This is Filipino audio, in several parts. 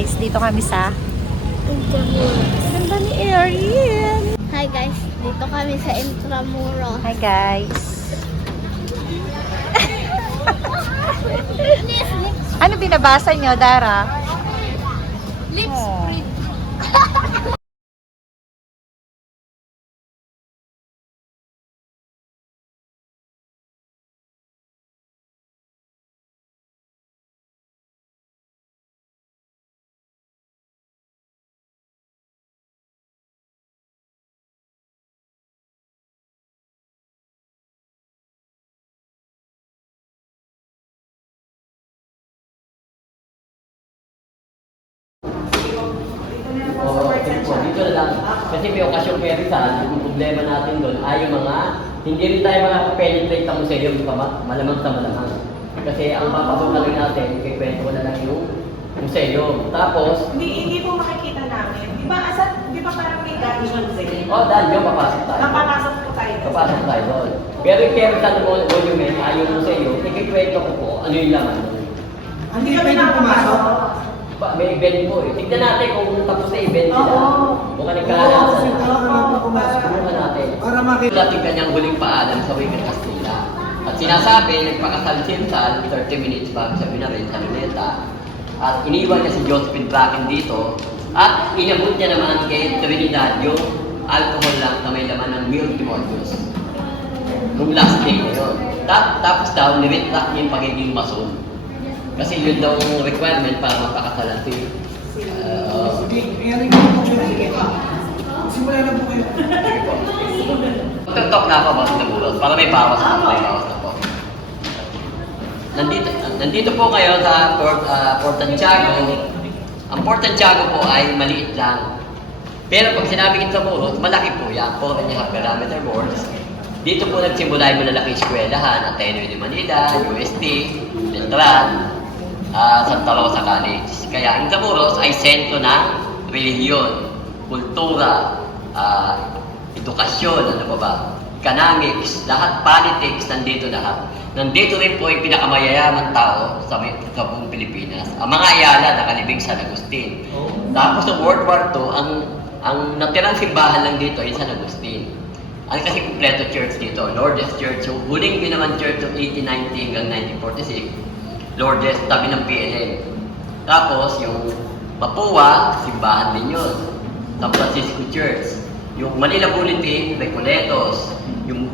guys, dito kami sa ganda ni Ariel. Hi guys, dito kami sa Intramuros. Hi guys. Ano binabasa nyo, Dara? Lips Oh. print. Dito na lang. Kasi may okasyon kaya Rizal, yung problema natin doon ay yung mga, hindi rin tayo makaka-penetrate sa museum, malamang sa malamang. Kasi ang papasukan lang natin, kay kwento ko na lang yung museum. Tapos, Hindi po makikita namin. Di ba parang may dungeons eh? dahil yun, papasok tayo. Napapasok po tayo. Papasok tayo doon. Pero yung kaya Rizal Monument ay yung museum, ikikwento ko po ano yung laman doon. Hindi kami nakapasok. May event po eh. Tignan natin kung tapos na event sila. Oo. Mukhang nagkakalaan. Para Tignan natin. Para makita. Dating kanyang huling paalam sa Wicca Castilla. At sinasabi, nagpakasal si Rizal 30 minutes bago siya binaril sa Luneta. At iniwan niya si Josephine Bracken dito. At inabot niya naman kay Trinidad yung alcohol lang na may laman ng Mil Timonius. Nung last day na yun. Tapos daw, niretract niya yung pagiging mason. Kasi yun daw ang requirement para mapakasalan si... Sige, i-aring mo po siya. Sige. Simula na po kayo. Talk na ako about the bulos para may bawas na po. Nandito po kayo sa Port Santiago. Ang Port Santiago po ay maliit lang. Pero pag sinabi Intramuros, malaki po yan. 4.5 kilometer boards. Dito po nagsimula yung malalaking eskwelahan, Ateneo de Manila, UST, Beltran, Santa Rosa College. Kaya Intramuros ay sentro ng relihiyon, kultura, edukasyon, ano pa ba, economics, lahat, politics, nandito lahat. Nandito rin po yung pinakamayayaman tao sa buong Pilipinas. Ang mga Ayala nakalibing sa San Agustin. Tapos sa World War II, ang natirang simbahan lang dito ay San Agustin. Ang kasi kumpleto church dito, Lourdes Church. So, huling naman church of 1890 hanggang 1946. Lourdes, tabi ng PLN. Tapos, yung Mapua, simbahan din yun. San Francisco Church. Yung Manila Bulletin, Recoletos. Yung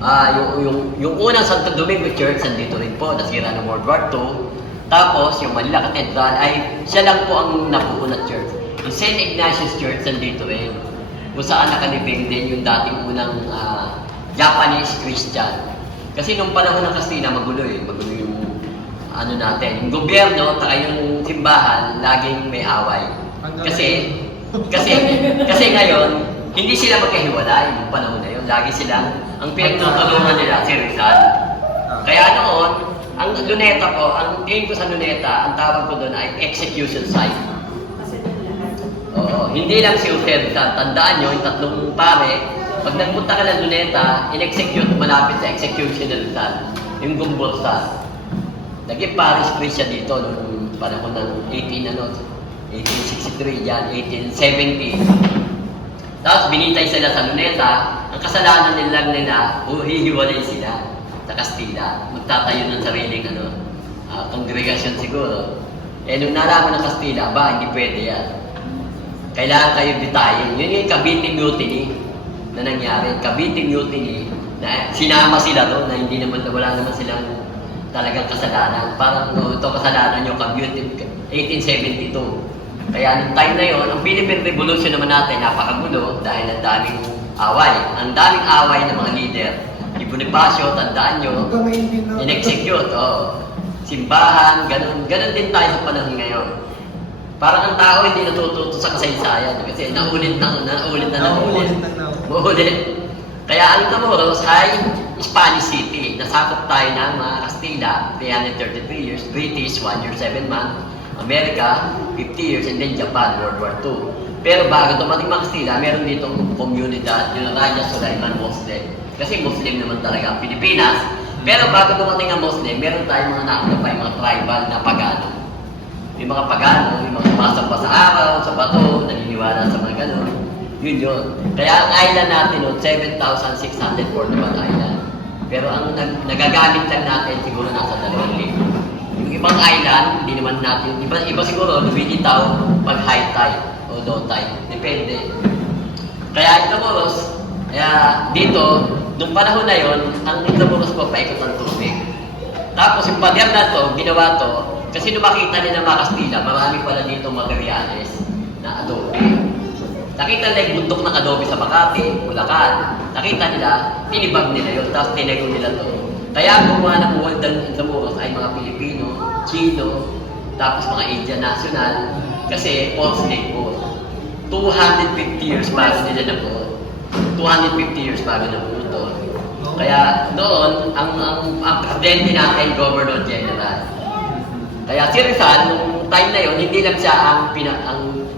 unang Santo Domingo Church, nandito rin po, nasira ng World War II. Tapos, yung Manila Cathedral ay siya lang po ang nabuo na church. Yung St. Ignatius Church, nandito rin. Kung saan nakalibing din yung dating unang Japanese Christian. Kasi nung panahon ng Kastila, magulo yung ano natin. Yung gobyerno, taka yung simbahan, laging may away. Kasi ngayon, hindi sila magkahiwalay yung panahon na yun. Lagi silang, ang pinagtutulungan nila, si Rizal. Kaya noon, ang Luneta po, ang tingin ko sa Luneta, ang tawag ko doon ay execution site. Oo, hindi lang si Rizal. Tandaan nyo, yung tatlong pare, pag nagpunta ka ng Luneta, in-execute, malapit sa execution ng Rizal. Yung Gumbursa. Naging parish priest siya dito noong panahon ng 1863 yan, 1870. Tapos binitay sila sa Luneta, ang kasalanan nila, hihiwalay sila sa Kastila. Magtatayo ng sariling kongregasyon siguro. Nung nalaman ng Kastila, hindi pwede yan. Kailangan kayo bitayin. Yun yung Cavite Mutiny na nangyari. Cavite Mutiny, na sinama sila doon na wala naman silang talagang kasalanan. Parang ito kasalanan yung Cavite 1872. Kaya nung time na yon, ang Philippine Revolution naman natin, napakagulo dahil ang daming away. Ang daming away ng mga leader. Ni Bonifacio, tandaan nyo, in-execute. Simbahan, ganun din tayo sa panahon ngayon. Parang ang tao hindi natututo sa kasaysayan kasi naulit. Kaya ang Intramuros ay Spanish City. Nasakop tayo ng mga Kastila, 333 years, British, 1 year, 7 months, America, 50 years, and then Japan, World War II. Pero bago dumating mga Kastila, meron ditong komunidad, yung Raja Sulaiman Muslim. Kasi Muslim naman talaga ang Pilipinas. Pero bago dumating ang Muslim, meron tayong mga nauna pa, yung mga tribal na Pagano. Yung mga pagano, yung mga sumasamba sa araw, sa bato, naniniwala sa mga gano'n. Yun yun. Kaya ang island natin noon, 7,641 island. Pero ang nagagamit lang natin siguro nasa 2,000. Yung ibang island, hindi naman natin, iba siguro, lumilitaw pag high tide o low tide. Depende. Kaya Intramuros, dito, nung panahon na yon, ang Intramuros po paikot ng tubig. Tapos yung pader na to, ginawa to, kasi nung makita nila mga Kastila, marami pala dito materials na adobe. Nakita nila yung bundok ng adobe sa Makati, Bulacan. Nakita nila, tinibag nila yun, tapos tinayo nila to. Kaya ang gumawa ng world ng Intramuros ay mga Pilipino, Chino, tapos mga Indian national, kasi all slave po. 250 years bago nila na po. 250 years bago na po ito. Kaya noon, ang presidente natin, Governor General. Kaya si Rizal, nung time na yun, hindi lang siya ang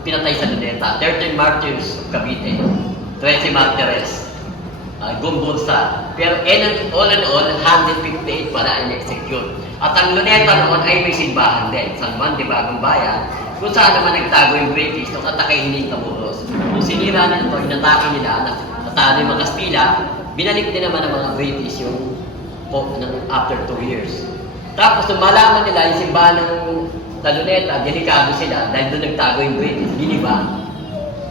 pinatay sa Luneta. 13 martyrs of Cavite, 13 martyrs, Gumbulsa. Pero all in all, 158 pala ang execute. At ang Luneta noon ay may simbahan din. San Juan de Bagong Bayan, kung saan naman nagtago yung British nung atake hindi Intramuros. Kung sinira nila ito, inatake nila, natalo yung mga Kastila, binalik din naman ng mga British yung after 2 years. Tapos nung malaman nila yung simbahan ng Luneta, delikado sila dahil doon nagtago yung British, giniba.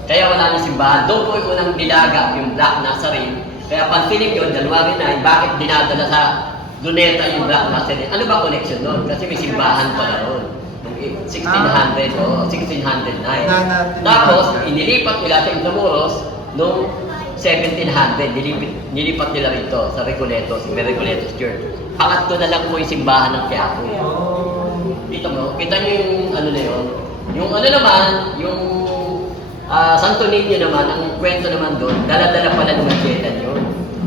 Kaya wala na simbahan. Doon po yung unang nilaga, yung Black Nazarene. Kaya pansinin yun, January 9, bakit dinadala sa Luneta yung Black Nazarene? Ano ba connection doon? Kasi may simbahan pala roon. 1600 o 1609. Tapos, inilipat nila sa Intramuros noong 1700. Nilipat nila rito sa Recoletos, may Recoletos Church. Pangatlo na lang po yung simbahan ng Quiapo. Dito mo, kita nyo yung ano na yun. Yung ano naman, yung Santo Niño naman, ang kwento naman doon, dala-dala pala ng Magellan yun.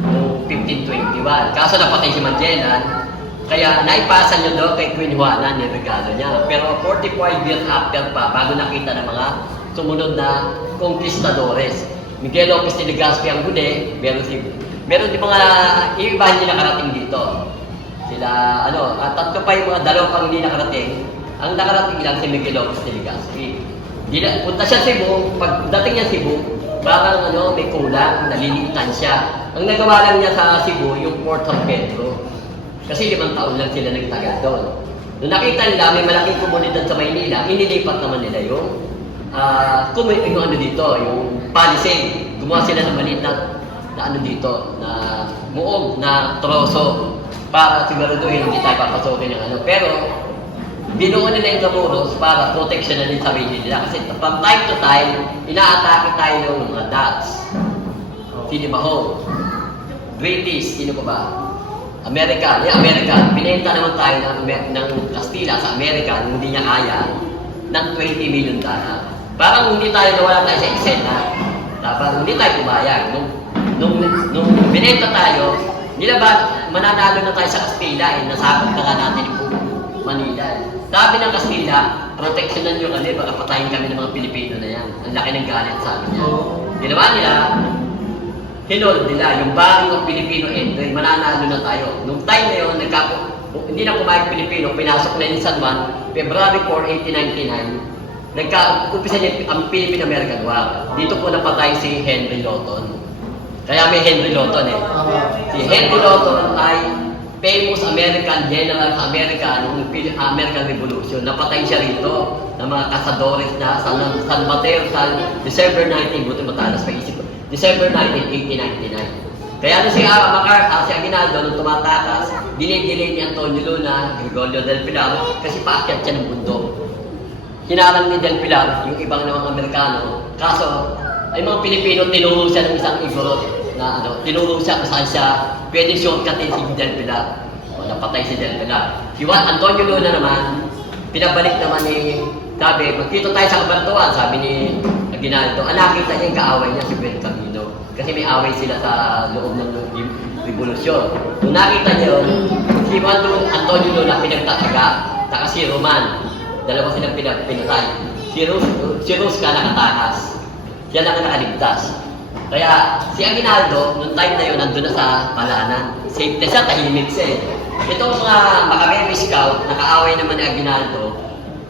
Noong 1521. Kaso napatay si Magellan, kaya naipasa niyo doon kay Queen Juana ni regalo niya. Pero 45 years after pa, bago nakita ng mga sumunod na conquistadores. Miguel Lopez de Legazpi ang huli, meron din mga iba hindi nakarating dito. Sila, tatlo pa yung mga dalawa pang hindi nakarating. Ang nakarating lang si Miguel Lopez de Legazpi. Punta siya Cebu, pagdating niya Cebu, parang may kulang, nalilimutan siya. Ang nagawa lang niya sa Cebu, yung Port San Pedro. Kasi 5 taon lang sila nagtagal doon. Nung nakita nila, may malaking komunidad sa Maynila, inilipat naman nila yung yung palisade. Gumawa sila ng maliit na dito, na muog, na troso, para siguraduhin hindi tayo papasokin ng Pero, binuo nila yung Intramuros para protection na din sa sarili nila. Kasi from time to time, inaatake tayo ng mga Dutch, Sinibaho, British, sino pa ba? Amerika, pinenta naman tayo ng Kastila sa Amerika nung hindi niya kaya ng $20 million. Parang hindi tayo nawala tayo sa eksena. Parang hindi tayo pumayag. Nung binenta tayo, mananalo na tayo sa Kastila, nasakot na nga natin yung Manila. Sabi ng Kastila, protectionan nyo kami, baka patayin kami ng mga Pilipino na yan. Ang laki ng galit sa amin yan. Ginawa nila, hinol nila, yung barrio ng Pilipino entry, mananalo na tayo. Nung time na yun, hindi na kumayag Pilipino, pinasok na yung San Juan, February 4, 1899, nagka-upisa niya ang Philippine-American War. Dito po napatay si Henry Lawton. Kaya may Henry Lawton eh. Si Henry Lawton ay famous American general sa Amerika noong American Revolution. Napatay siya rito ng mga kasadores na San Mateo sa December 19, buti matalas pa isip ko. December 19, 1899. Kaya si Aguinaldo nung tumatakas, dinidilay ni Antonio Luna, Gregorio del Pilar, kasi paakyat siya ng bundok. Hinarang ni del Pilar, yung ibang namang Amerikano. Kaso, ay mga Pilipino, tinuro siya ng isang igorot na tinuro siya kung saan siya pwede shortcutin si del Pilar. Napatay si del Pilar. Si Antonio Luna naman, pinabalik naman sabi, magkito tayo sa kabartuan, sabi ni Aguinaldo. Nakita niya yung kaaway niya, si Ben Camino. Kasi may away sila sa loob ng revolusyon. Kung nakita niyo, si Antonio Luna pinagtataga, saka si Roman. Dalawa silang pinatay. Si Rusca nakatakas. Siya lang ang nakaligtas. Kaya si Aguinaldo, nung time na yun, nandun na sa palanan. Safe na siya, tahimik siya eh. Itong mga Macabebe Scout, nakaaway naman ni Aguinaldo,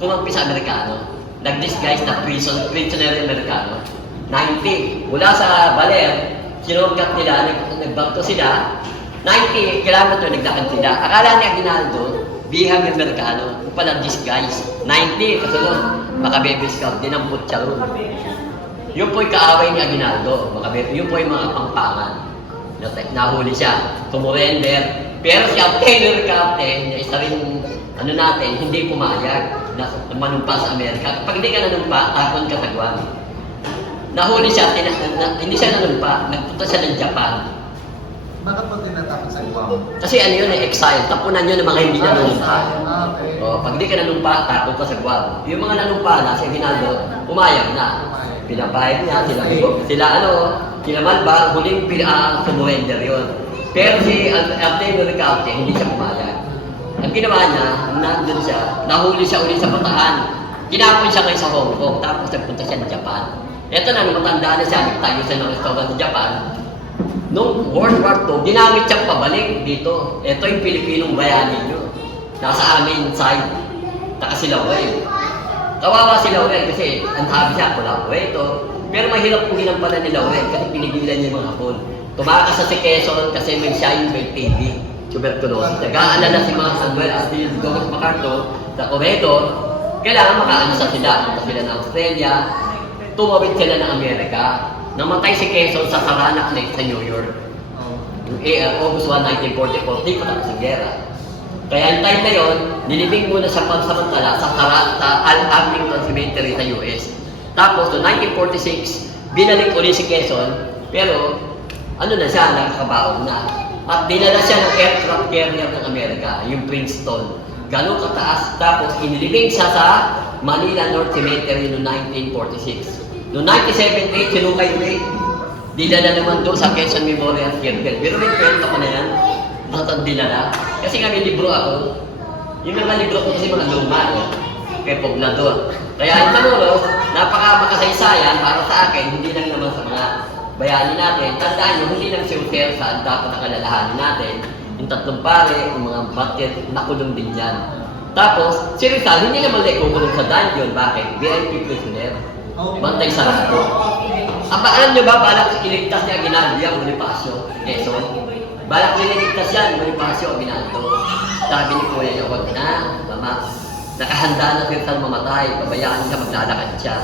kumampi sa Amerikano. Nag-disguise na prisoner Amerikano. 90. Mula sa Baler, sinurgat nila, nagbangko sila. 90 kilometer naglakad sila. Akala ni Aguinaldo, bihang Amerikano. Kung pala disguise. 90, kasunod, makabebe scout, dinampot siya ron. Yun po'y kaaway ni Aguinaldo. Yun po'y mga pangpangan. Nahuli siya, tumurender. Pero si Taylor Captain, na isa rin, hindi pumayag na manumpa sa Amerika. Pag hindi ka nanumpa, takon ka sa Guam. Nahuli siya, hindi siya nanumpa, nagpunta siya ng Japan. Bakit po tinatapos sa Guam? Kasi exile. Tapunan yun ng mga hindi nanumpa. Okay. Pag hindi ka nanumpa, takot ka sa Guam. Yung mga nanumpa na, si Aguinaldo, pumayag na. Pinapayag niya, sila Malba, huling sumurrender yun. Pero si Taylor Captain, hindi siya pumayag. Ang ginawa niya, nandun siya, nahuli siya ulit sa Bataan. Kinapon siya ngayon sa Hong Kong, tapos nagpunta siya ng Japan. Ito na, nung matanda na siya, nagtayo siya ng restaurant sa Japan. Noong World War II, ginamit siyang pabalik dito. Ito yung Pilipinong bayani nyo. Nasa amin side. Si Laurel. Kawawa si Laurel kasi ang sabi siya, collaborator. Pero mahirap kung ginampanan ni Laurel kasi pinigilan niya yung mga Hapon. Tumakas sa si Quezon kasi may siya yung TB. Tuberculosis. Nag-aalala si mga Samuel at si Douglas MacArthur sa Corredor. Kailangan makaalisa sila. Punta sila ng Australia. Tumawid sila ng Amerika. Namatay si Quezon sa Saranac Lake sa New York. August 1, 1944. Di pa tapos ang gera. Kaya yung time na yun, nilibing muna sa pansamantala sa Al-Arlington Cemetery sa US. Tapos, noong 1946, binalik ulit si Quezon. Pero, nakakabaon na. At dinala siya ng aircraft carrier ng Amerika, yung Princeton. Ganun kataas. Tapos, inilibing siya sa Manila North Cemetery noong 1946. Noong 1978, sinukay ulit. Dinala naman doon sa Quezon Memorial Circle. Pero may kwento ko na yan. Bakit dinala? Kasi nga may libro ako. Yung mga libro ko kasi mga luma. Kay Poblador. Kaya yung Tamuros, napaka-makasaysayan para sa akin, hindi lang naman sa mga bayani natin. Tandaan nyo, hindi lang si Utersa ang dapat nakalalahanin natin. Yung tatlong pare, yung mga batet, nakulong din yan. Tapos, si Rizal, hindi naman lang kukulong sa dungeon. Bakit? VIP prisoner. Bantay sarado. Alam nyo ba, balak iligtas niya Aguinaldo yung Bonifacio, Quezon? Balak niligtas yan, Bonifacio, Aguinaldo. Sabi ni Kuya niya, huwag na, mama. Nakahanda na si Rizal mamatay, pabayaan niya, maglalakad siya.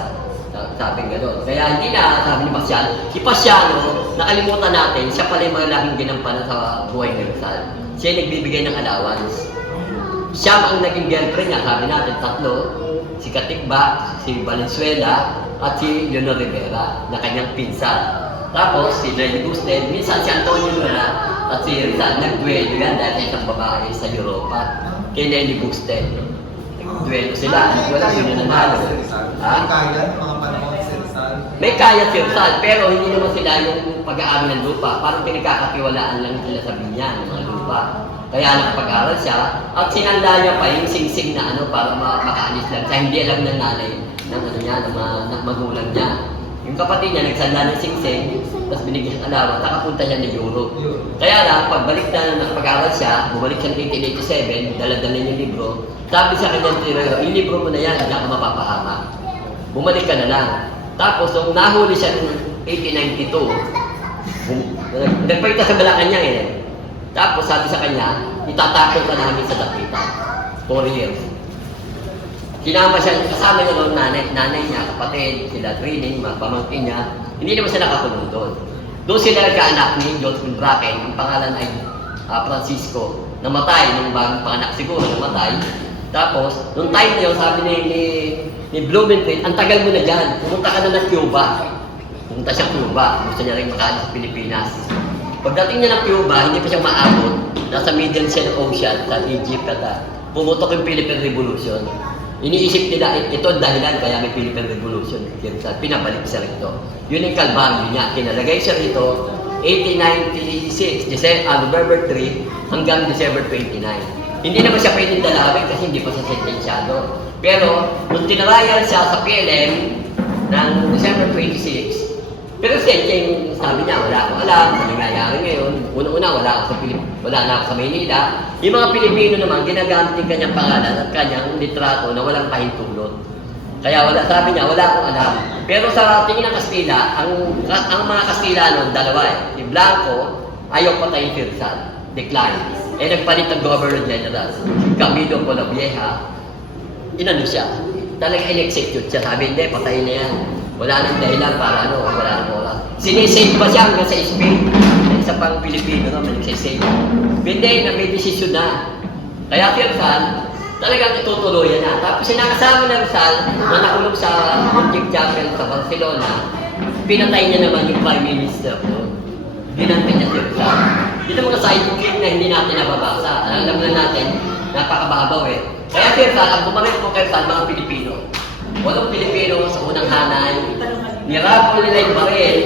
Sabi gano'n. Kaya hindi na, sabi ni Pasiano. Si Pasiano, nakalimutan natin, siya pala yung malaking ginampanan sa buhay ni Rizal. Siya yung nagbibigay ng allowance. Siya ang naging girlfriend niya, sabi natin, tatlo. Si Katikba, si Valenzuela, at si Leonor Rivera, na kanyang pinsan. Tapos, si Nelly Busted, minsan si Antonio Luna, at si Rizal, nagduelo yan dahil sa isang babae sa Europa. Kay Nelly Busted. Nagduelo sila, wala sino nanalo. May kaya mga panahon si Rizal. May kaya si Rizal, pero hindi naman sila yung pag-aaral ng lupa. Parang pinagkakatiwalaan lang sila sa binya ng mga lupa. Kaya nakapag-aral siya, at sinanda niya pa yung sing-sing na para makaalis lang. Kaya hindi alam ng nanay ng magulang niya. Yung kapatid niya, nagsanda ng sing-sing, tapos binigyan ng alawan, nakapunta niya ng Europe. Kaya lang, pagbalik na nakapag-aral siya, bumalik siya ng 1887, dala-dala niya yung libro, sabi sa kanyang tirero, yung libro mo na yan, hindi ka mapapahamak. Bumalik ka na lang. Tapos, nung nahuli siya noong 1892, nagpalita sa Malacanang Tapos sabi sa kanya, itatapon ka namin sa dapitan. 4 years. Sinama siya, kasama niya noon nanay niya, kapatid, sila training, mga pamangkin niya. Hindi naman sila nakakulong doon. Doon sila nagkaanak ni Josephine Bracken, ang pangalan ay Francisco. Namatay, nung bagong panganak siguro, namatay. Tapos, nung time niyo, sabi ni Blumentritt, ang tagal mo na dyan, pumunta ka na ng Cuba. Pumunta siya Cuba, gusto niya rin makaalis sa Pilipinas. Pagdating niya ng Cuba, hindi pa siya maabot. Nasa Middle Ocean, sa Egypt, at pumutok yung Philippine Revolution. Iniisip nila, ito ang dahilan kaya may Philippine Revolution. Pinabalik siya rito. Yun yung kalbaryo niya. Kinalagay siya rito, 1896, November 3, hanggang December 29. Hindi naman siya pwedeng dalawin kasi hindi pa siya sentensyado. Pero, nung tinarayan siya sa PLM ng December 26, pero siya yung sabi niya, wala akong alam sa nangyayari ngayon. Una-una, wala ako wala na ako sa Maynila. Yung mga Pilipino naman, ginagamit yung kanyang pangalan at kanyang litrato na walang pahintulot. Kaya wala, sabi niya, wala akong alam. Pero sa tingin ng Kastila, ang mga Kastila noon, dalawa eh. Si Blanco, ayaw patayin si Rizal. Decline. Eh, nagpalit ng Governor General. Camilo Polavieja, inano siya. Talaga in-execute siya. Sabi, hindi, patayin na yan. Wala nang dahilan para wala nang oras. Sinisave pa siya hanggang sa Spain. Isa pang Pilipino naman, nagsisave. Hindi, na may desisyon na. Kaya si Rizal, talagang itutuloy na. Tapos sinakasama ng Rizal na nakulong sa Montjuic Chapel sa Barcelona, pinatay niya naman yung Prime Minister doon. Ginanti niya si Rizal. Dito mga sidekick na hindi natin nababasa. Alam na natin, napakababaw eh. Kaya si Rizal, ang bumalik po kay Rizal, mga Pilipino. Walang Pilipino sa unang hanay. Nirapol nila yung baril.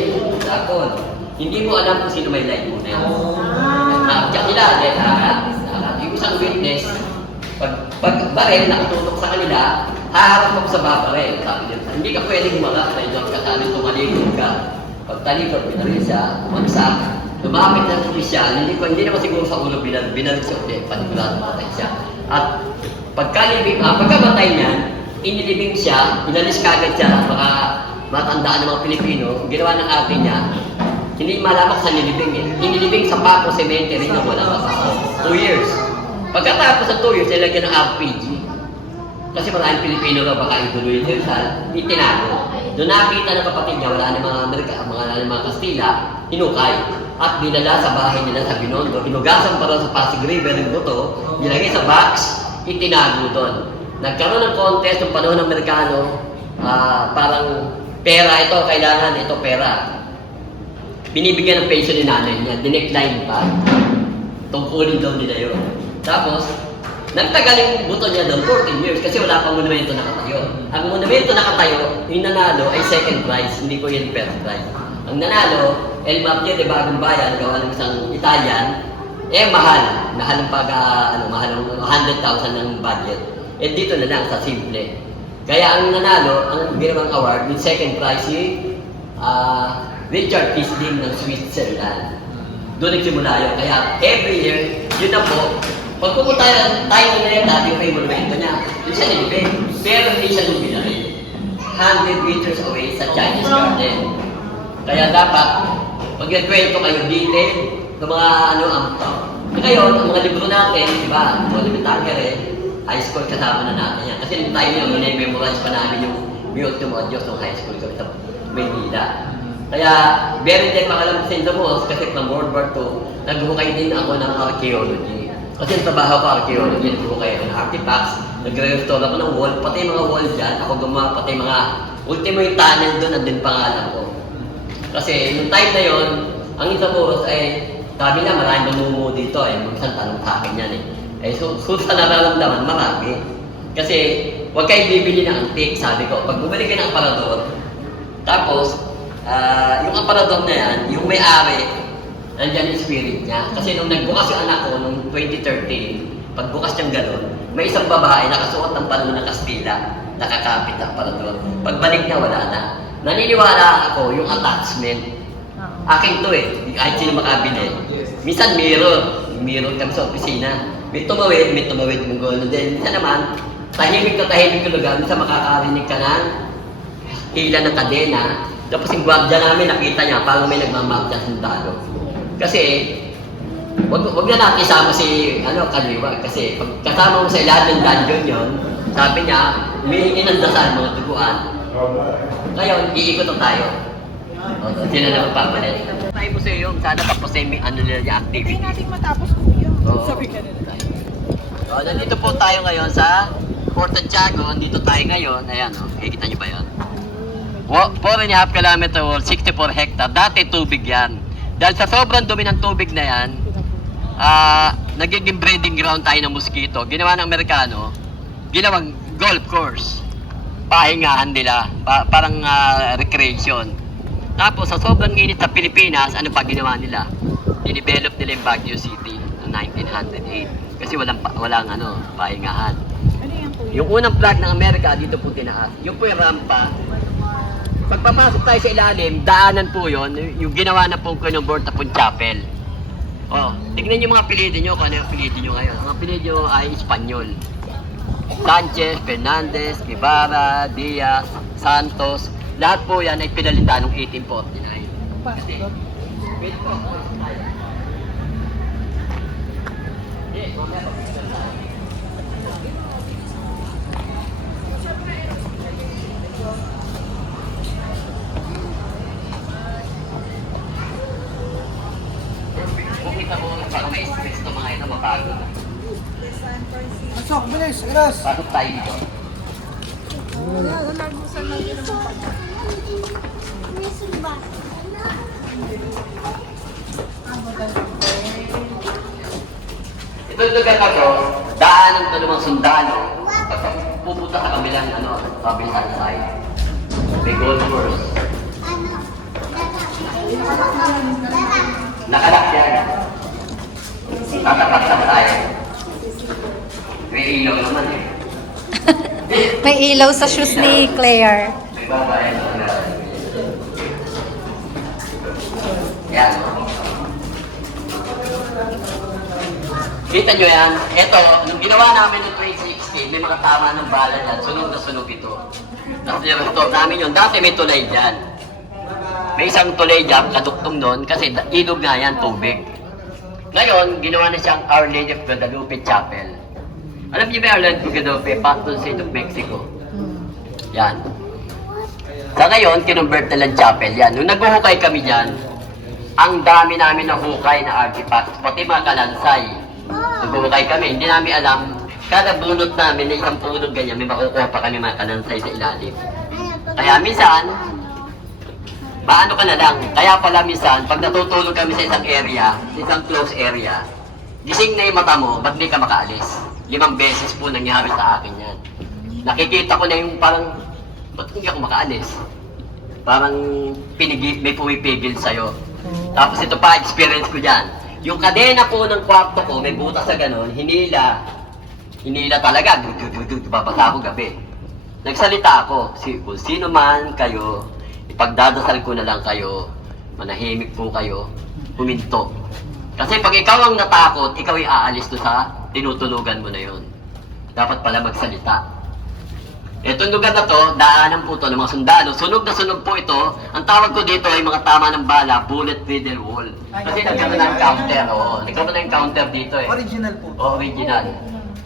Rapol. Hindi mo alam kung sino may light mo na yun. Nakakyak nila, yung isang witness, pag baril nakatutok sa kanila, haharap mo sa babaril. Sabi niya, hindi ka pwedeng humarap na ito kasali, tumalikod ka. Pag talikod, binaril siya, umagsak, lumapit ng opisyal, hindi naman siguro sa ulo binaril siya ulit, panigurado matay siya. At pagkamatay niya, inilibing siya, inalis kagad siya, baka matandaan ng mga Pilipino, ginawa ng ate niya, hindi malamak sa nilibing eh. Inilibing sa Paco Cemetery na wala pa 2 years. Pagkatapos ng 2 years, nilagyan ng RPG. Kasi maraming Pilipino na baka ituloy yung Rizal, itinago. Doon nakita ng kapatid niya, wala ng mga Amerika, mga Kastila, hinukay. At dinala sa bahay nila sa Binondo, inugasan para sa Pasig River, yung buto, nilagay sa box, itinago doon. Nagkaroon ng contest ng panahon ng Amerikano, parang pera ito, kailangan ito pera. Binibigyan ng pension ni nanay niya, dinecline pa. Tungkulin daw nila yun. Tapos, nagtagal yung buto niya doon, 14 years, kasi wala pang monumento nakatayo. Ang monumento nakatayo, yung nanalo ay second prize, hindi ko yun first prize. Ang nanalo, El Martir de Bagong Bayan, gawa ng isang Italian, mahal. Mahal ang mahal ang 100,000 ng budget. Dito na lang sa simple. Kaya ang nanalo, ang ginawang award, yung second prize si Richard Kisling ng Switzerland. Doon nagsimula yun. Kaya every year, yun na po, pag pupunta tayo na dati may monumento niya, yun siya nilibig. Pero hindi siya luminari. 100 meters away sa Chinese Garden. Kaya dapat, pag nagkwento kayo detail, ng mga ngayon, ang mga libro natin, di ba, mga elementary, high school kasama na natin yan. Kasi nung time yun, memorize pa namin yung Mi Ultimo Adios ng high school kami sa Maynila. Kaya, meron din pangalan sa Indamos kasi from World War II, nagbuhukay din ako ng archaeology. Kasi ang trabaho ko archaeology, nagbuhukay ako ng artifacts, nagre-restore ako ng wall, pati mga wall dyan, ako gumawa, pati mga ultimo yung tunnel doon, nandun pangalan ko. Kasi nung time na yun, ang Intramuros ay, sabi na maraming mamumu dito isang tanong sa akin yan so sa nararamdaman, marami. Kasi, huwag kayo bibili ng antique, sabi ko. Pag bumili kayo ng aparador, tapos, yung aparador na yan, yung may-ari, nandyan yung spirit niya. Kasi nung nagbukas yung anak ko, nung 2013, pagbukas niyang gano'n, may isang babae nakasuot ng panahon ng Kastila, nakakapit na aparador. Pagbalik niya, wala na. Naniniwala ako yung attachment. Akin to kahit sino makabili. Minsan mirror kami sa opisina. May tumawid mong golo din. Minsan naman, tahimik na lugar, minsan makakarinig ka ng hila ng kadena. Tapos yung gwardiya namin, nakita niya, parang may nagmamark na sundalo. Kasi, wag na natin isama si Kaliwa. Kasi pag kasama mo sa ilalim ng dungeon yun, sabi niya, humihingi ng dasal mga tuguan. Ngayon, iikot tayo. Sila na magpapalit. Tayo po sa iyo, sana tapos yung nila activity. Hindi natin matapos kuya. Sabi ka nila. Nandito po tayo ngayon sa Port Santiago. Nandito tayo ngayon. Ayan, kikita niyo ba yan? 4.5 kilometer or 64 hectare. Dati tubig yan. Dahil sa sobrang dumi ng tubig na yan, nagiging breeding ground tayo ng mosquito. Ginawa ng Amerikano, ginawang golf course. Pahingahan nila, parang recreation. Tapos sa sobrang init sa Pilipinas, ano pa ginawa nila? Dinevelop nila yung Baguio City noong 1908 kasi walang pahingahan. Yung unang flag ng Amerika dito po tinaas. Yung po yung rampa. Pagpapasok tayo sa ilalim, daanan po yon, yung ginawa na po ng Borta Chapel. Oh, tignan niyo mga apelyido niyo kung ano yung apelyido niyo ngayon. Ang apelyido ay Espanyol. Sanchez, Fernandez, Guevara, Diaz, Santos, lahat po yan ay pinalitan noong 1849. Kasi, wait po. Yes, mamaya pag-picture tayo. Kung kita mo, baka may stress ng mga ito, mapagod. Pasok, bilis, iras. Pasok tayo dito. Itong lugar na to, daanan to ng mga sundalo. Pag pupunta sa kabilang, kabilang side. May gold course. Nakalak yan. Tatapat lang tayo. May ilaw naman eh. May ilaw sa shoes ni Claire. May babae na. Yan. Kita nyo yan? Ito, nung ginawa namin ng 2016, may mga tama ng bala dyan. Sunog na sunog ito. Tapos nirestore namin yun. Dati may tulay dyan. May isang tulay dyan, kaduktong doon, kasi ilog nga yan, tubig. Ngayon, ginawa na siyang Our Lady of Guadalupe Chapel. Alam niyo ba Our Lady of Guadalupe, Patron Saint of Mexico? Yan. Sa ngayon, kinumbert na lang chapel yan. Nung naghuhukay kami dyan, ang dami namin na hukay na artifacts, pati mga kalansay. Naghuhukay kami, hindi namin alam, kada bunot namin na isang punot ganyan, may makukuha pa kami mga kalansay sa ilalim. Kaya minsan, maano ka na lang, kaya pala minsan, pag natutulog kami sa isang area, sa isang close area, gising na yung mata mo, ba't di ka makaalis? 5 beses po nangyari sa akin yan. Nakikita ko na yung parang, ba't hindi ako makaalis? Parang may pumipigil sa'yo. Tapos ito pa, experience ko dyan. Yung kadena po ng kwarto ko, may butas sa ganon, hinila talaga, babasa ako gabi. Nagsalita ako, kung sino man kayo, ipagdadasal ko na lang kayo, manahimik po kayo, huminto. Kasi pag ikaw ang natakot, ikaw ay aalis to sa tinutunugan mo na yon. Dapat pala magsalita. Itong lugar na to, daanan po to ng mga sundalo. Sunog na sunog po ito. Ang tawag ko dito ay mga tama ng bala, bullet riddle wall. Kasi nagkaroon ng counter, nagkaroon ng counter dito eh. Original po. Original.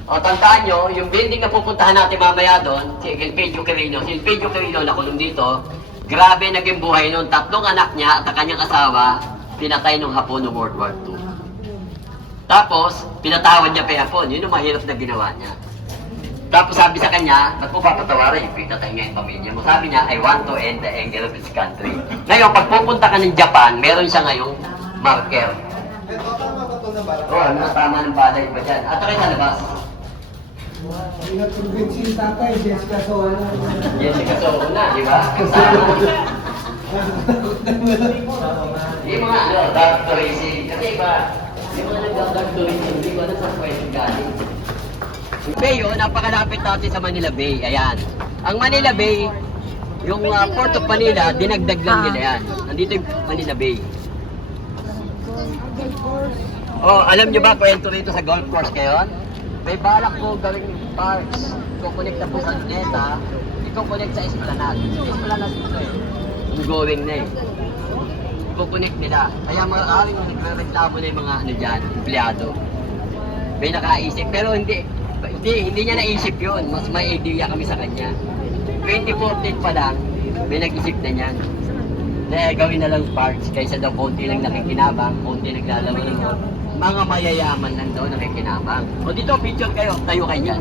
O, tandaan nyo, yung building na pupuntahan natin mamaya doon, si Elpidio Quirino. Si Elpidio Quirino nakulong dito, grabe naging buhay noon. 3 anak niya at ang kanyang asawa, pinatay nung Hapon noong World War II. Tapos, pinatawad niya pa Hapon. Yun yung mahirap na ginawa niya. Tapos sabi sa kanya, ba't mo papatawaran yung pinatay niya yung pamilya mo? Sabi niya, I want to end the anger of this country. Ngayon, pag pupunta ka ng Japan, meron siya ngayong marker. Ito, tama ba ito na bala? Oo, tama ng balay pa dyan. At kayo sa labas. Pinatulbid si tatay, Jessica Soho. Jessica Soho na, di ba? Kasama. Yung mga dark tourism. Kasi iba, yung mga nag-dark tourism, hindi ko alam sa pwede galing. Yung Bay, napakalapit natin sa Manila Bay. Ayan. Ang Manila Bay, yung Port of Manila, dinagdag lang nila yan. Nandito yung Manila Bay. Oh, alam nyo ba, kwento rito sa golf course ngayon? May balak po gawing parks. Iko-connect na po sa Luneta. Iko-connect sa Esplanade. Esplanade ito eh. Ongoing na eh. Iko-connect nila. Kaya maaaring nagre-reklamo na yung mga dyan, empleyado. May nakaisip, pero hindi niya naisip yun. Mas may idea kami sa kanya. 2014 pa lang, may nag-isip na niyan. Na gawin na lang parks, kaysa daw konti lang nakikinabang, konti naglalaro ng mga mayayaman lang daw nakikinabang. O dito, picture kayo, tayo kayo dyan.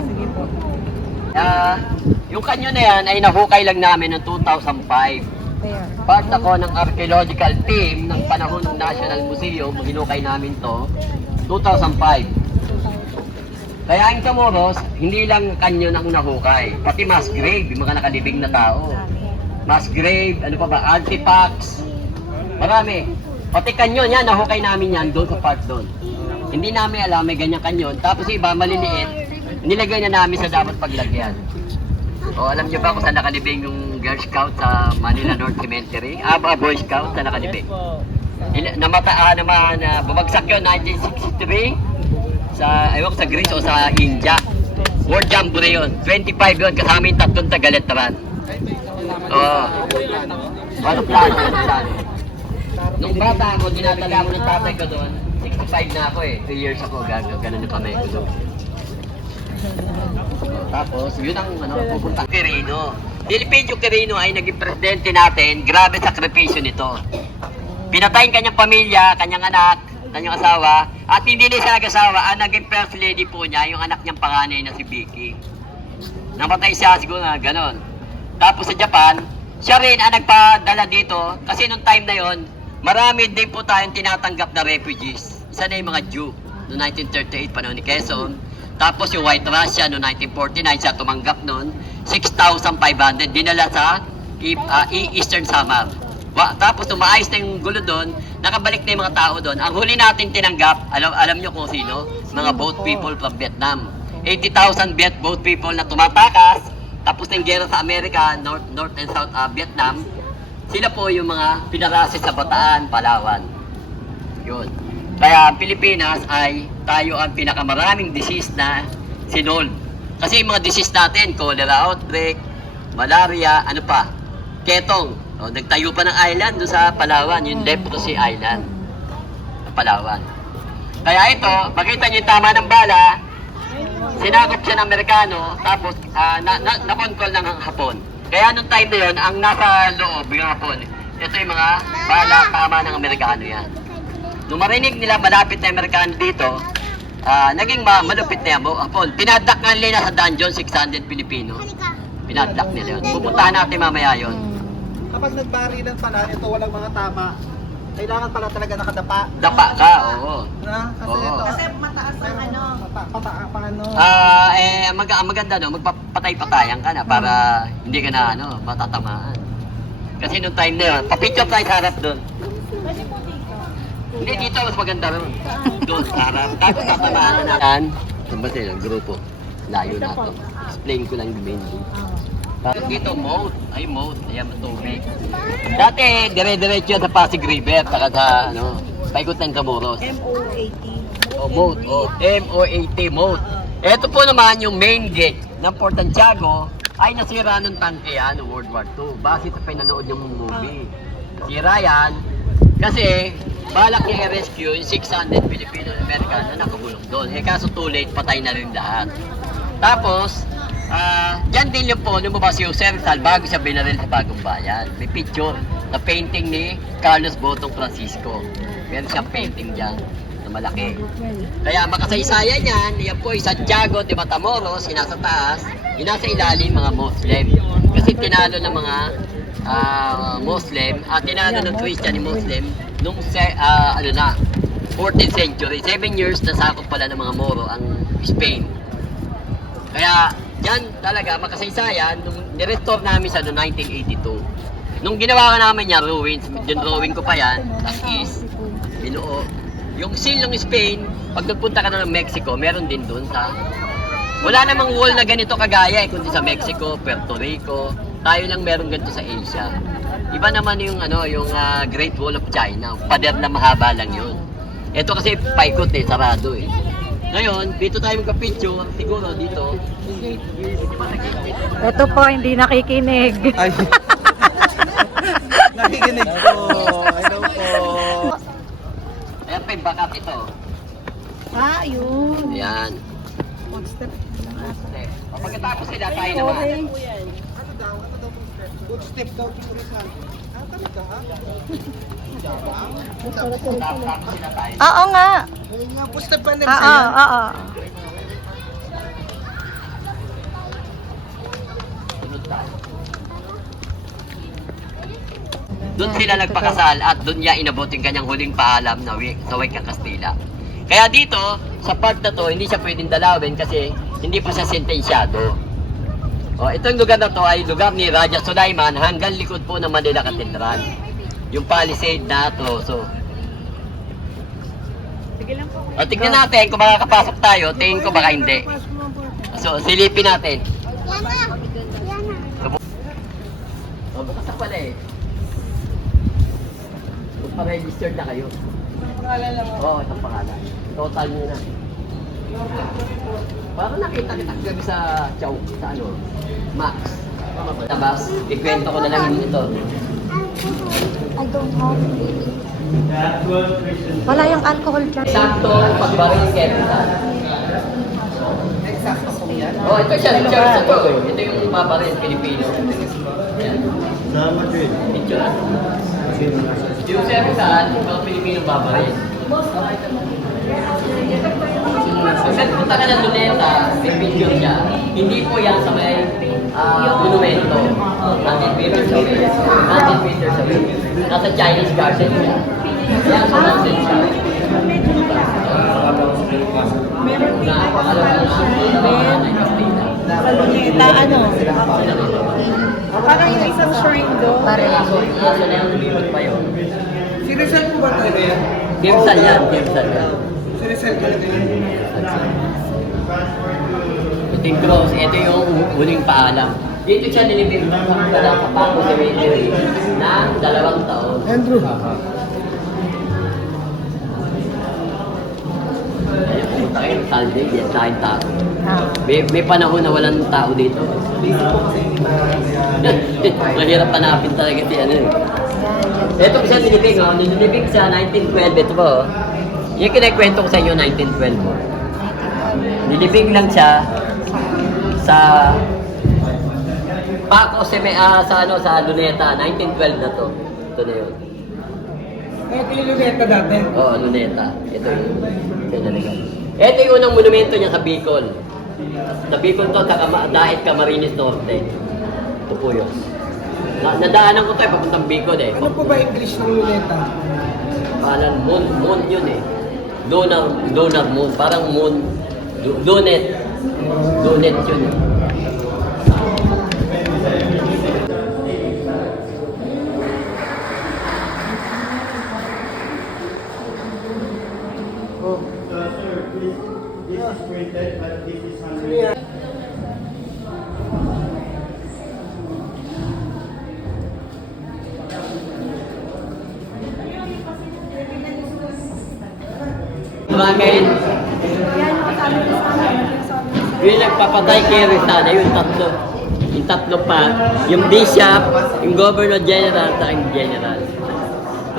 Yung kanyo na yan ay nahukay lang namin noong 2005. Part ako ng archaeological team ng panahon ng National Museum, hinukay namin to, 2005. Kaya ang Intramuros, hindi lang kanyo nang nahukay, pati mass grave, yung mga nakalibing na tao. Mass grave, ano pa ba, artifacts, marami. Pati kanyon yan, nahukay namin yan doon sa part doon. Hindi namin alam may ganyan kanyon, tapos iba maliliit, nilagay na namin sa dapat paglagyan. O alam niyo ba kung saan nakalibing yung Girl Scout sa Manila North Cemetery? Boy Scout sa nakalibing. Bumagsak yun 1963 sa, ewan ko sa Greece o sa India. World Jamboree yun. 25 yun, kasama yung tatlong tagaletran. Oo. Ano plano? Nung bata ako, dinadala ako ng tatay ko doon. 65 na ako eh. 3 years ako, ganun yung kamay ko doon. Tapos, yun ang pupunta. Quirino. Filipidio Quirino ay naging presidente natin. Grabe sakripisyo nito. Pinatay ang kanyang pamilya, kanyang anak, kanyang asawa, at hindi na siya nag-asawa. Ang naging first lady po niya, yung anak niyang panganay na si Vicky. Namatay siya siguro na gano'n. Tapos sa Japan, siya rin ang nagpadala dito kasi nung time na yon, marami din po tayong tinatanggap na refugees. Isa na yung mga Jew noong 1938, panahon ni Quezon. Tapos yung White Russia noong 1949, siya tumanggap noon, 6,500 dinala sa Eastern Samar. Tapos tumaayos na yung gulo doon, nakabalik na yung mga tao doon. Ang huli natin tinanggap, alam nyo kung sino? Mga boat people from Vietnam. 80,000 boat people na tumatakas, tapos ng gera sa Amerika, North and South Vietnam, sila po yung mga pinarasi sa Bataan, Palawan. Yun. Kaya ang Pilipinas ay tayo ang pinakamaraming disease na sinolve. Kasi yung mga disease natin, cholera outbreak, malaria, ano pa, ketong. O, nagtayo pa ng island doon sa Palawan, yung Leprosy Island. Palawan. Kaya ito, makita niyo yung tama ng bala, sinakop siya ng Amerikano, tapos na-control ng Hapon. Kaya nung time na yun, ang nasa loob ng Hapon, ito yung mga bala tama ng Amerikano yan. Nung marinig nila malapit na Amerikano dito, naging malupit na yan, Hapon. Pinadak nga nila sa dungeon, 600 Pilipino. Pinadak nila yun. Pupuntahan natin mamaya yun. Kapag nagbarilan pala, ito walang mga tama. Kailangan pala talaga nakadapa. Dapa ka, oo. Na? Kasi Oo. ito. Kasi mataas ang ano. Paano? Ang maganda no, magpapatay-patayan ka na para hindi ka na matatamaan. Kasi nung time na yun, papicture tayo sa harap doon. Hindi, dito mas maganda ron. Doon sa harap. Tapos tatamaan na natin. Ito ba sila, grupo? Layo na ito. Explain ko lang yung main. Tapos dito, moat. Ay, moat. Ayan, matubig. Dati, dire-diretso sa Pasig River. Saka sa, paikot ng Camoros. MO80. O, moat. O, MO80 moat. Ito po naman yung main gate ng Port Santiago ay nasira ng tangke yan noong World War II. Base sa pinanood yung movie. Nasira yan kasi balak niya i-rescue yung 600 Filipino-American na nakagulong doon. Kaso too late, patay na rin lahat. Tapos, dyan din yung po, lumabas yung Rizal bago siya binaril sa Bagong Bayan. May picture na painting ni Carlos Botong Francisco. Meron siyang painting dyan na malaki. Kaya makasaysayan yan, yan po yung Santiago de Matamoros, sinasa taas, inasa ilalim mga Muslim. Kasi tinalo ng mga Muslim, tinalo ng Christian ni Muslim nung 14th century. 7 years na sakop pala ng mga Moro ang Spain. Kaya yan talaga, makasaysayan, nung nirestore namin sa 1982. Nung ginawa ka namin yan, ruins, drawing ko pa yan, as is, binuo. Yung seal ng Spain, pag nagpunta ka na ng Mexico, meron din dun sa... Wala namang wall na ganito kagaya kundi sa Mexico, Puerto Rico, tayo lang meron ganito sa Asia. Iba naman yung, yung Great Wall of China, pader na mahaba lang yun. Ito kasi paikot sarado eh. Ngayon, dito tayo magka-picture, siguro dito. Ito po, hindi nakikinig. Ay. Nakikinig po. Hello po. Ayan pa yung backup ito. Yun. Ayan. Step. Pagkatapos sila tayo naman. Ano daw? Good step daw kung Rizal. Talaga ha? Tapos sila tayo. Oo nga. Ayun nga po, step ba Oo, oo. Doon sila nagpakasal at doon niya inabot yung kanyang huling paalam na sa Wikang Kastila. Kaya dito, sa part na to, hindi siya pwedeng dalawin kasi hindi pa siya sentensyado. Itong lugar na to ay lugar ni Raja Sulaiman hanggang likod po ng Manila Cathedral. Yung palisade na troso. Sige lang po. Tignan natin kung makakapasok tayo, tingin ko baka hindi. So, silipin natin. Bukas na pala eh. pa-registered na kayo. Pangalan lang ako. Oo, itong pangalan. Total nyo na. Parang nakita kita gabi sa Chow, sa ano, Max. Tapos, ikwento ko na lang yun ito. I don't have. Wala yung alcohol dyan. Sakto, pagbaril capital. Exacto po yan. Oh, ito siya, church ito. Ito yung paparil, Pilipino. Yan. Picture. Yung capital, mga Pilipino paparil. Pag punta ka ng Luneta, may picture siya. Hindi po yan sa may monumento. 100 meters away. 100 meters away. Nasa Chinese garden siya. Yan sa mountain siya. Meron din Na, ako alam mo na, sa Luneta, ano? Parang yung isang shrine doon. Kaso na yung lumipat pa yun. Si Rizal po ba talaga yan? Kimsal yan, Kimsal yan. Si Rizal talaga yan. Ito yung cross, ito yung huling paalam. Dito siya nilibig sa Paco Cemetery ng 2 taon. Andrew. Ayun, pumunta kayo, Salde, yan tayong tao. May panahon na walang tao dito. Mahirap hanapin talaga si ano eh. Ito siya nilibig, oh. Nilibig sa 1912, ito po. Oh. Yung kinakwento ko sa inyo, 1912. Oh. Nilibig lang siya sa Paco sa ano sa Luneta, 1912 na to. Ito na yun. Ito yung Luneta dati. Oo, Luneta. Ito yung pinaligan. Ito yung unang monumento niya sa Bicol. Sa Bicol to, sa Dahit Camarines Norte. Ito po yun. Nadaanan ko tayo papuntang Bicol eh. Ano po ba English ng Luneta? Parang moon yun eh. Lunar moon. Parang moon. Lunet. Lunet yun eh. Bakit? Yung nagpapatay kay Rizal, yung tatlo. Yung tatlo pa. Yung bishop, yung governor general, at yung general.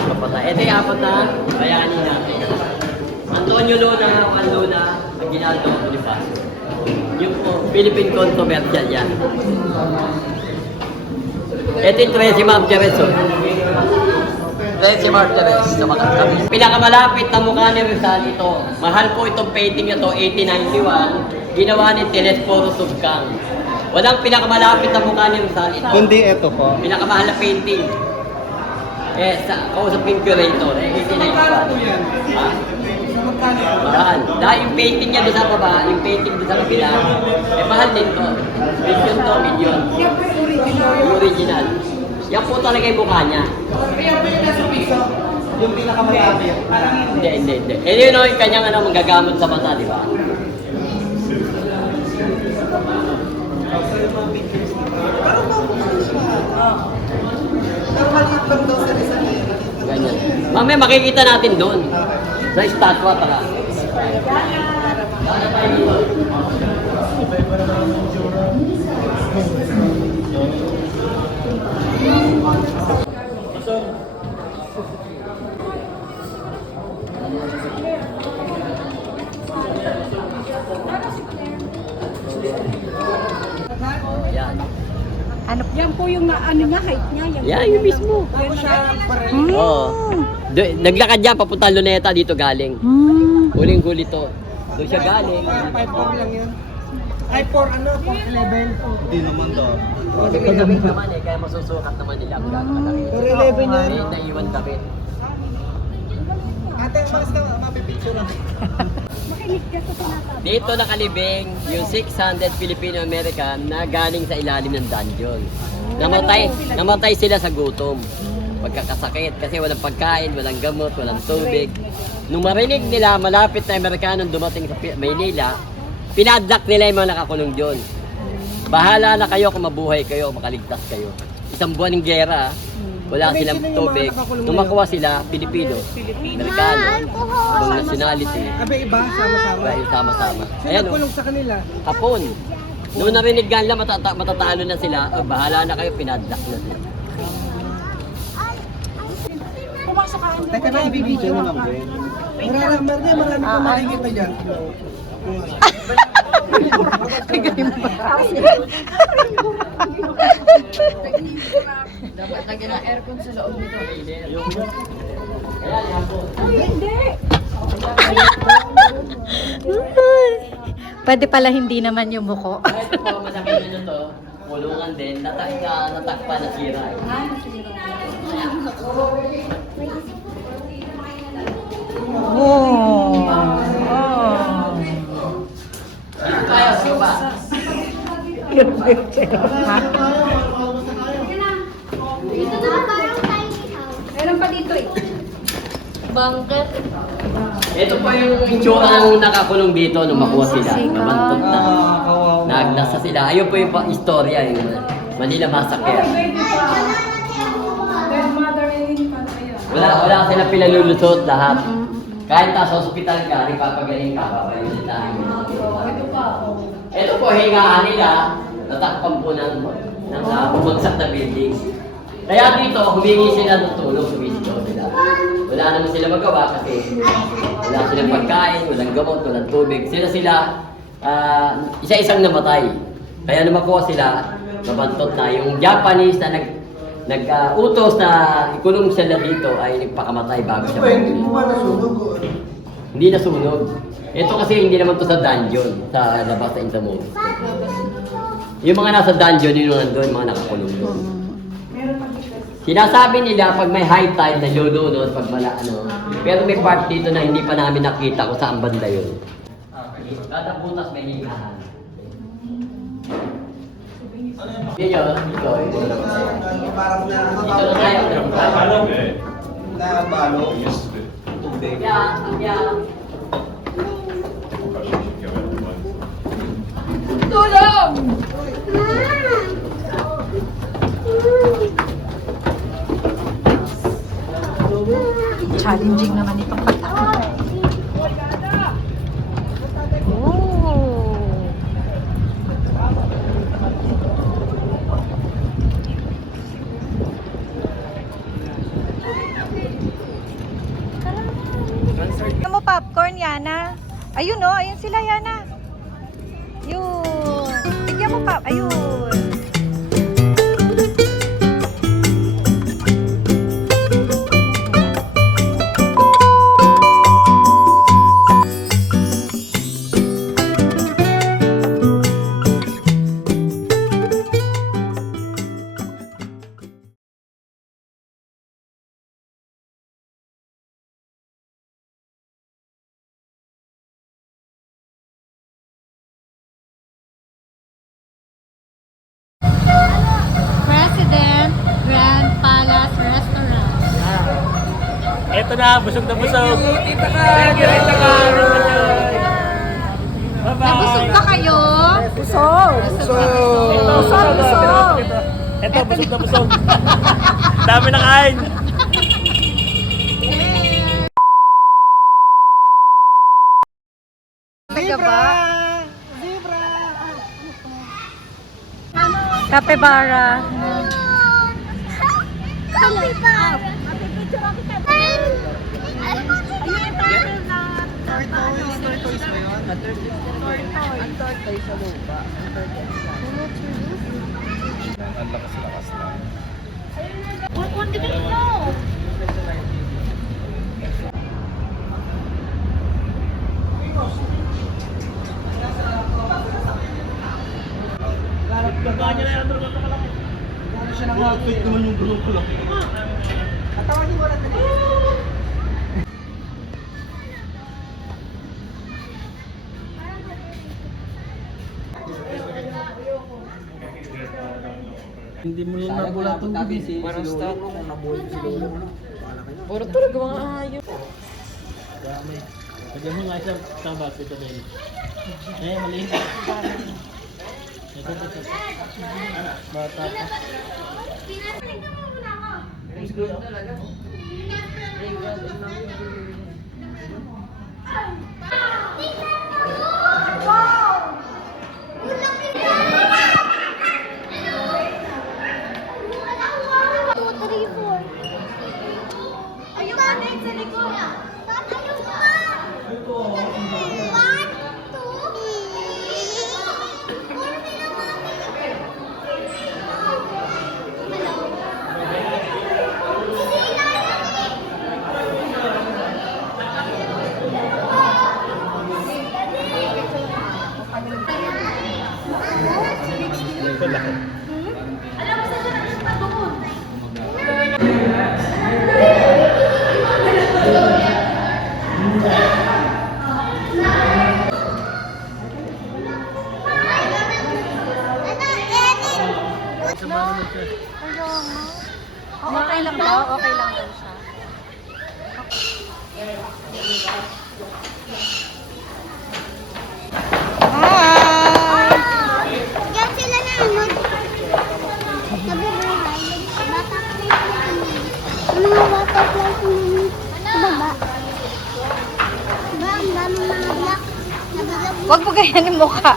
Nagpapatay. Ito yung apat na bayani natin. Antonio Luna, Juan Luna, Aguinaldo, Bonifacio. Yung Philippine controversial yan. Ito yung Tracy Martires. Tracy Martires sa Makakami. Pinakamalapit na mukha ni Rizal ito. Mahal po itong painting na to, 1891. Ginawa ni Telesforo Subcang. Walang pinakamalapit na mukha ni Rizal ito. Kundi ito po. Pinakamahal na painting. Kausapin curator, 1891. Ha? Mahal. Dahil yung painting niya doon sa baba, yung painting doon sa kabila, mahal din to. Million to, million. Yung original. Yan po talaga yung mukha niya. Yung pinakamalapit. Hindi. Yun o, yung kanyang manggagamot sa mata, di ba? Pero maliit lang daw sa Rizal. Ganyan. Mamaya makikita natin doon. Sa estatwa pala. Ayan. Ano? Yan po yung ano niya, height niya. Yan, yung mismo. Tapos siya parang Oo. Naglakad dyan, papunta Luneta, dito galing. Huling-huli to. Doon siya galing. 5'4" lang yan. Ay, 4 ano? 4'11". Hindi naman daw. Kasi may damit naman eh, kaya masusukat naman nila ang gagawin. 4'11" yan. May naiwan damit. Ate, mas ka mapipicture ako. Dito nakalibing yung 600 Filipino-American na galing sa ilalim ng dungeon. Namatay sila sa gutom. Pagkakasakit kasi walang pagkain, walang gamot, walang tubig. Nung marinig nila malapit na Amerikanong dumating sa Maynila, pinadlock nila yung mga nakakulong doon. Bahala na kayo kung mabuhay kayo, makaligtas kayo. Isang buwan ng gera, wala silang tubig. Nung makuha sila, Pilipino, Amerikano, ibang nationality, Abe, iba, sama-sama. dahil sama-sama. Sino Ayan, nagkulong sa kanila? Hapon. Noong narinig nga nila matatalo na sila, bahala na kayo, pinadlock na sila. Teka na, ibibidyo mo naman. Marami pa makikita dyan. Dapat lagyan ng aircon sa loob nito. Ayan, hapon. Pwede pala hindi naman yung muko. Ito po, masakit nyo to. Kulungan din, natakpa na sira. Oh. Kaya, sige ba? Dito na parang tiny house. Meron pa dito eh. Bunker. Ito po yung itsura ng nakakulong dito nung makuha sila. Namantot na. Nagnasa sila. Ayun po yung istorya, yung Manila Massacre. Wala silang pinalulusot lahat. Kahit nasa hospital ka, ipapagaling ka, papayulitan. Ito po, hingaan nila, natakpan po ng bumagsak na building. Kaya dito, humingi sila ng tulong, sumisigaw sila. Wala naman sila magawa kasi wala silang pagkain, walang gamot, walang tubig. Sila, isa-isang namatay. Kaya nung makuha sila, nabantot na. Yung Japanese na nag-utos na ikulong sila dito ay nagpakamatay bago siya mahuli. Hindi nasunog. Ito kasi hindi naman to sa dungeon, sa labas sa Intramuros. Yung mga nasa dungeon, yun nandun, mga nakakulong doon. Sinasabi nila pag may high tide na lulunod, pag pero may part dito na hindi pa namin nakita kung saan banda yun. Kada butas may higahan. Dito na tayo. Tubig. Tulong! Challenging naman itong pagtakot. Oh. Ano mo popcorn, Yana? Ayun oh, ayun sila, Yana. Yun. Bigyan mo pa. Ayun. President Grand Palace Restaurant. Eto na, busog na busog. Nabusog ba kayo? Busog! Busog! Eto, busog na busog. Dami na kain. Capybara. Capybara. Tortoise ba yun? Ang lakas-lakas na. What do we know? Wait naman yung gulong ko lang. Atawagin mo natin. Hindi mo lang nabulat itong gabi. Parang stop. Puro talaga mga ayos. Pwede mo nga siya tabas ito din. Maliit. Ito. Bata pa. Ayun ka na sa likod. Ayun ka. 1, 2. Alam mo sa sarang yung pagbumun. Oh, okay lang daw. Okay lang daw siya. Hi! Yan sila na nabubuhay. Butterfly namin. Mga butterfly namin. Sa baba. Diba? Ang daming mga black. Nabulab. Huwag mo ganyan yung mukha.